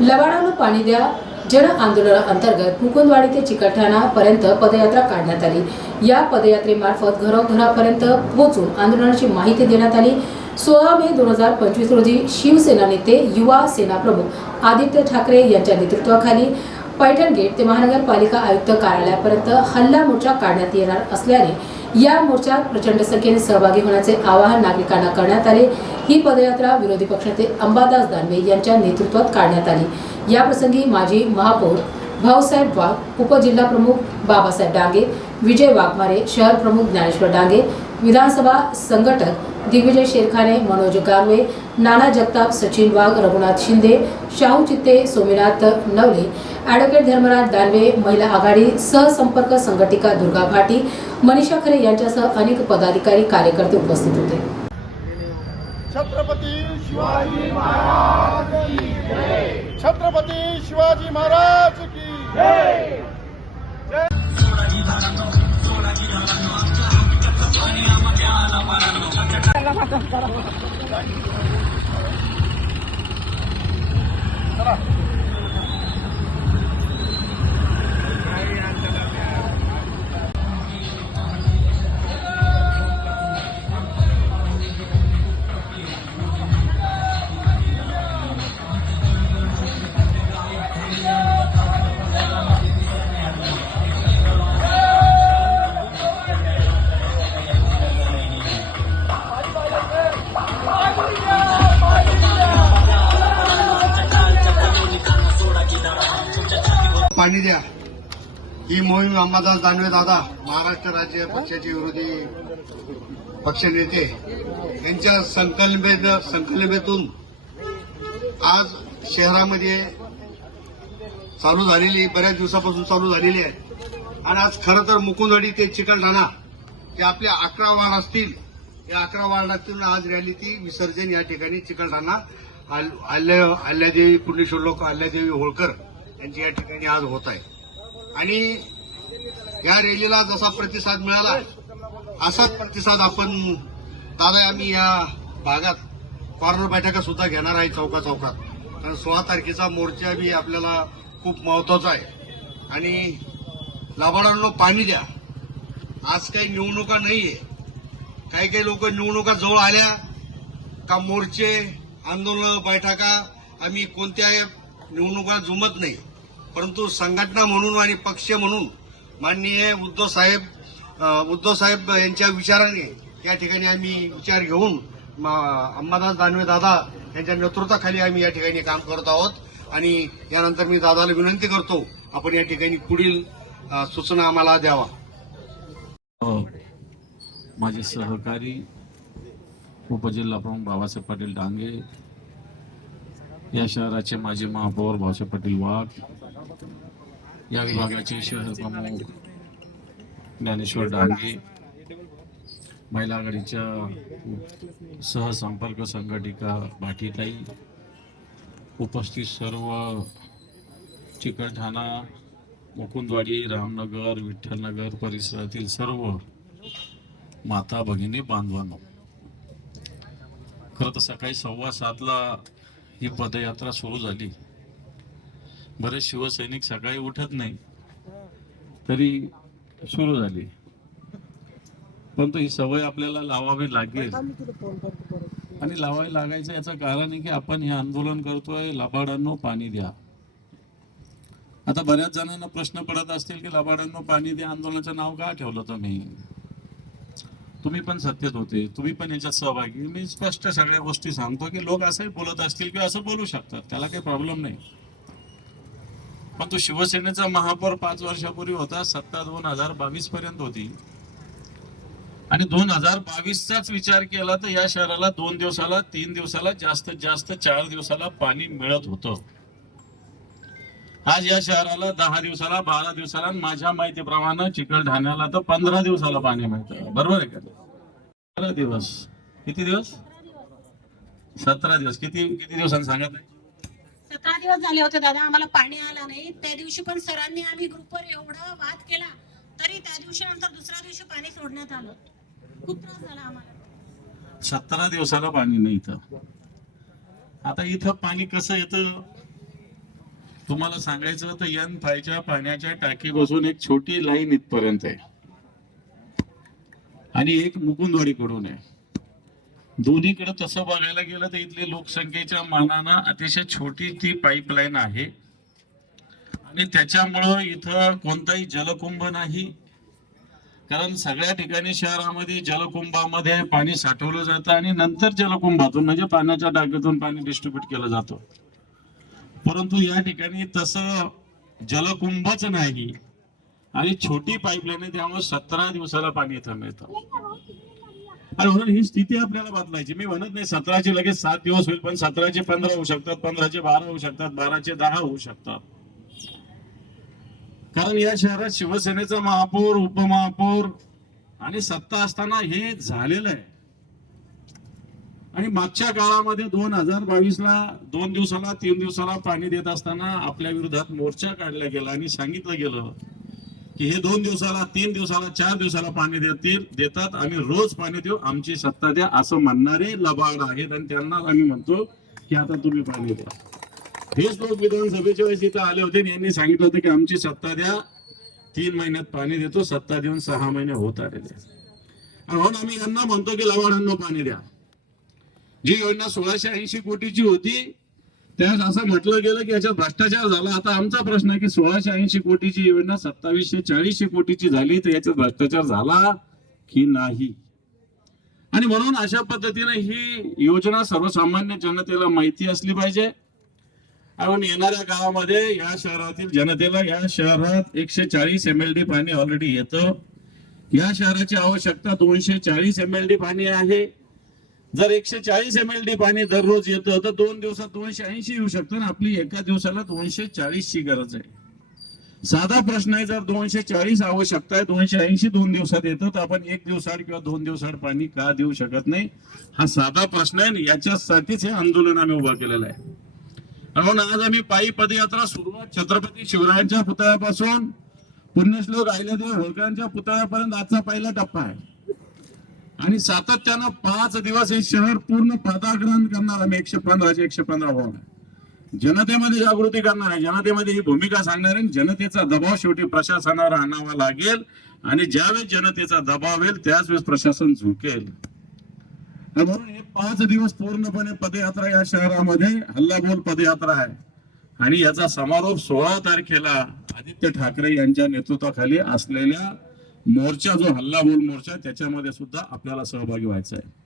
लबाडानं पाणी द्या. जन आंदोलना अंतर्गत मुकुंदवाडी ते चिकलठाणा पर्यंत पदयात्रा काढण्यात आली. या पदयात्रेमार्फत घरोघरापर्यंत पोहोचून आंदोलनाची माहिती देण्यात आली. सोळा मे दोन हजार पंचवीस रोजी शिवसेना नेते युवा सेना प्रमुख आदित्य ठाकरे यांच्या नेतृत्वाखाली पैठण गेट ते महानगरपालिका आयुक्त कार्यालयापर्यंत हल्ला मोर्चा काढण्यात येणार असल्याने या मोर्चात प्रचंड संख्येने सहभागी होण्याचे आवाहन नागरिकांना करण्यात आले. ही पदयात्रा विरोधी पक्षनेते अंबादास दानवे यांच्या नेतृत्वात काढण्यात आली. याप्रसंगी माजी महापौर भाऊसाहेब वाघ उपजिल्हा प्रमुख बाबासाहेब डांगे विजय वाघमारे शहर प्रमुख ज्ञानेश्वर डांगे विधानसभा संघटक दिग्विजय शेरखाने मनोज गानवे नाना जगताप सचिन वाघ रघुनाथ शिंदे शाहू चित्ते सोमीनाथ नवले ॲडव्होकेट धर्मराज दानवे महिला आघाडी सहसंपर्क संघटिका दुर्गा भाटी मनीषा खरे यांच्यासह अनेक पदाधिकारी कार्यकर्ते उपस्थित होते. छत्रपती शिवाजी महाराज की छत्रपती शिवाजी महाराज की 快快快走走走 पाणी द्या. ही मोहीम अंबादास दानवे दादा महाराष्ट्र राज्य पक्षाचे विरोधी पक्षनेते यांच्या संकल्पेत संकल्पेतून आज शहरामध्ये चालू झालेली बऱ्याच दिवसापासून चालू झालेली आहे. आणि आज खरं तर मुकुंदवाडी ते चिकलठाणा जे आपले अकरा वार्ड असतील या अकरा वार्डातून आज रॅली ती विसर्जन या ठिकाणी चिकलठाणा आल- आल्य अल्ल्यादेवी पुण्यश्वर लोक अल्ल्यादेवी होळकर त्यांची या ठिकाणी आज होत आहे. आणि या रॅलीला जसा प्रतिसाद मिळाला असाच प्रतिसाद आपण दादा आम्ही या भागात कॉर्नर बैठका सुद्धा घेणार आहे चौका चौकात कारण सोळा तारखेचा मोर्चा बी आपल्याला खूप महत्त्वाचा आहे. आणि लाभाडांनो पाणी द्या. आज काही निवडणुका नाहीये. काही काही लोक निवडणुका जवळ आल्या का मोर्चे आंदोलन बैठका आम्ही कोणत्या निवडणुका जुमत नाही. परंतु संघटना म्हणून आणि पक्ष म्हणून माननीय उद्धव साहेब उद्धव साहेब यांच्या विचाराने या ठिकाणी आम्ही विचार घेऊन अंबादास दानवे दादा यांच्या नेतृत्वाखाली आम्ही या ठिकाणी काम करत आहोत. आणि यानंतर मी दादाला विनंती करतो आपण या ठिकाणी पुढील सूचना आम्हाला द्यावा. माझे सहकारी उपजिल्हा प्रमुख बाबासाहेब पाटील डांगे या शहराचे माजी महापौर भाऊसाहेब पाटील वाघ या विभागाचे शहर ज्ञानेश्वर डांगे. महिला आघाडीच्या सहसंपर्क संघटिका भाटीताई उपस्थित सर्व चिकलठाणा मुकुंदवाडी रामनगर विठ्ठलनगर परिसरातील सर्व माता भगिनी बांधवांनो. खरं तर सकाळी सव्वा सातला ही पदयात्रा सुरू झाली. बरेच शिवसैनिक सकाळी उठत नाही. तरी सुरू झाली. परंतु ही सवय आपल्याला लावावी लागेल. आणि लावावी लागायचं याचं कारण आहे की आपण हे आंदोलन करतोय. लबाडांनो पाणी द्या. आता बऱ्याच जणांना प्रश्न पडत असतील की लबाडांनो पाणी द्या आंदोलनाचं नाव का ठेवलं तुम्ही? तुम्ही पण सत्तेत होते. तुम्ही पण याच्यात सहभागी. मी स्पष्ट सगळ्या गोष्टी सांगतो की लोक असंही बोलत असतील किंवा असं बोलू शकतात. त्याला काही प्रॉब्लेम नाही. पण तो शिवसेनेचा महापौर पाच वर्षापूर्वी होता. सत्ता दोन हजार बावीस पर्यंत होती. आणि दोन हजार बावीसचाच विचार केला तर या शहराला दोन दिवसाला तीन दिवसाला जास्तीत जास्त चार दिवसाला पाणी मिळत होतं. आज या शहराला दहा दिवसाला बारा दिवसाला आणि माझ्या माहितीप्रमाणे चिकलठाण्याला तर पंधरा दिवसाला पाणी मिळतं. बरोबर आहे का? पंधरा दिवस. किती दिवस? सतरा दिवस. किती किती दिवसांनी सांगत आहे सतरा दिवस झाले होते दादा आम्हाला पाणी आलं नाही. त्या दिवशी पण सरांनी आम्ही ग्रुपवर एवढा वाद केला तरी त्या दिवशी नंतर दुसऱ्या दिवशी पाणी सोडण्यात आलं. खूप त्रास झाला आम्हाला. सतरा दिवसाला पाणी नाही इथं. आता इथं पाणी कसं येतं? तुम्हाला सांगायचं तर यन फायच्या पाण्याच्या टाकीपासून एक छोटी लाईन इथपर्यंत आहे. आणि एक मुकुंदवाडीकडून आहे. दोन्हीकडे तसं बघायला गेलं तर इथली लोकसंख्येच्या मानानं अतिशय छोटी ती पाईपलाईन आहे. आणि त्याच्यामुळं इथं कोणताही जलकुंभ नाही. कारण सगळ्या ठिकाणी शहरामध्ये जलकुंभामध्ये पाणी साठवलं जातं आणि नंतर जलकुंभातून म्हणजे पाण्याच्या टाकीतून पाणी डिस्ट्रीब्यूट केलं जातं. परंतु या ठिकाणी तसं जलकुंभच नाही. आणि छोटी पाईपलाईन आहे त्यामुळे सतरा दिवसाला पाणी इथं मिळतं. आणि म्हणून ही स्थिती आपल्याला बदलायची. मी म्हणत नाही सतराचे लगेच सात दिवस होईल पण सतराचे पंधरा होऊ शकतात पंधराचे बारा होऊ शकतात बाराचे दहा होऊ शकतात. कारण या शहरात शिवसेनेचा महापौर उपमहापौर आणि सत्ता असताना हे झालेलं आहे. आणि मागच्या काळामध्ये दोन हजार बावीस ला दोन दिवसाला तीन दिवसाला पाणी देत असताना आपल्या विरोधात मोर्चा काढला गेला आणि सांगितलं गेलं. की हे दोन दिवसाला तीन दिवसाला चार दिवसाला पाणी देतील देतात आम्ही रोज पाणी देऊ. आमची सत्ता द्या असं म्हणणारे लबाड आहेत आणि त्यांना आम्ही म्हणतो की आता तुम्ही पाणी द्या. हेच लोक विधानसभेच्या वेळेस इथं आले होते आणि यांनी सांगितलं होतं की आमची सत्ता द्या तीन महिन्यात पाणी देतो सत्ता देऊन सहा महिने होत आलेले म्हणून आम्ही यांना म्हणतो की लवाडांना पाणी द्या. जी योजना सोळाशे ऐंशी कोटीची होती त्यावेळेस असं म्हटलं गेलं की याच्यात भ्रष्टाचार झाला. आता आमचा प्रश्न आहे की सोळाशे ऐंशी कोटीची योजना सत्तावीसशे चाळीसशे कोटीची झाली तर याच्यात भ्रष्टाचार झाला की नाही? आणि म्हणून अशा पद्धतीने ही योजना सर्वसामान्य जनतेला माहिती असली पाहिजे. आणि येणाऱ्या काळामध्ये या शहरातील जनतेला या शहरात एकशे चाळीस एम एल डी पाणी ऑलरेडी येतं. या शहराची आवश्यकता दोनशे चाळीस एम एल डी पाणी आहे. जर एकशे चाळीस एम एल डी पाणी दररोज येतं तर दोन दिवसात दोनशे ऐंशी येऊ शकतं ना आपली एका दिवसाला दोनशे चाळीस ची गरज आहे. साधा प्रश्न आहे जर दोनशे चाळीस आवश्यकता आहे दोनशे ऐंशी दोन दिवसात येतं तर आपण एक दिवसाआड किंवा दोन दिवसाआड पाणी का देऊ शकत नाही? हा साधा प्रश्न आहे आणि याच्यासाठीच हे आंदोलन आम्ही उभं केलेलं आहे. म्हणून आज आम्ही पायी पदयात्रा सुरुवात छत्रपती शिवरायांच्या पुतळ्यापासून. पुण्यश्लोक अहिल्यादेवी होळकरांच्या पुतळ्यापर्यंत आजचा पहिला टप्पा आहे. आणि सातत्यानं पाच दिवस हे शहर पूर्ण पदाग्रहण करणार आम्ही एकशे पंधराचे एकशे पंधरा भाव जनतेमध्ये जागृती करणार आहे. जनतेमध्ये ही भूमिका सांगणार आहे. जनतेचा दबाव शेवटी प्रशासनावर आणावा लागेल. आणि ज्यावेळेस जनतेचा दबाव येईल त्याच वेळेस प्रशासन झुकेल. म्हणून हे पाच दिवस पूर्णपणे पदयात्रा या शहरामध्ये हल्लाबोल पदयात्रा आहे. आणि याचा समारोप सोळा तारखेला आदित्य ठाकरे यांच्या नेतृत्वाखाली असलेल्या मोर्चा जो हल्ला बोल मोर्चा त्याच्यामध्ये सुद्धा आपल्याला सहभागी व्हायचा आहे.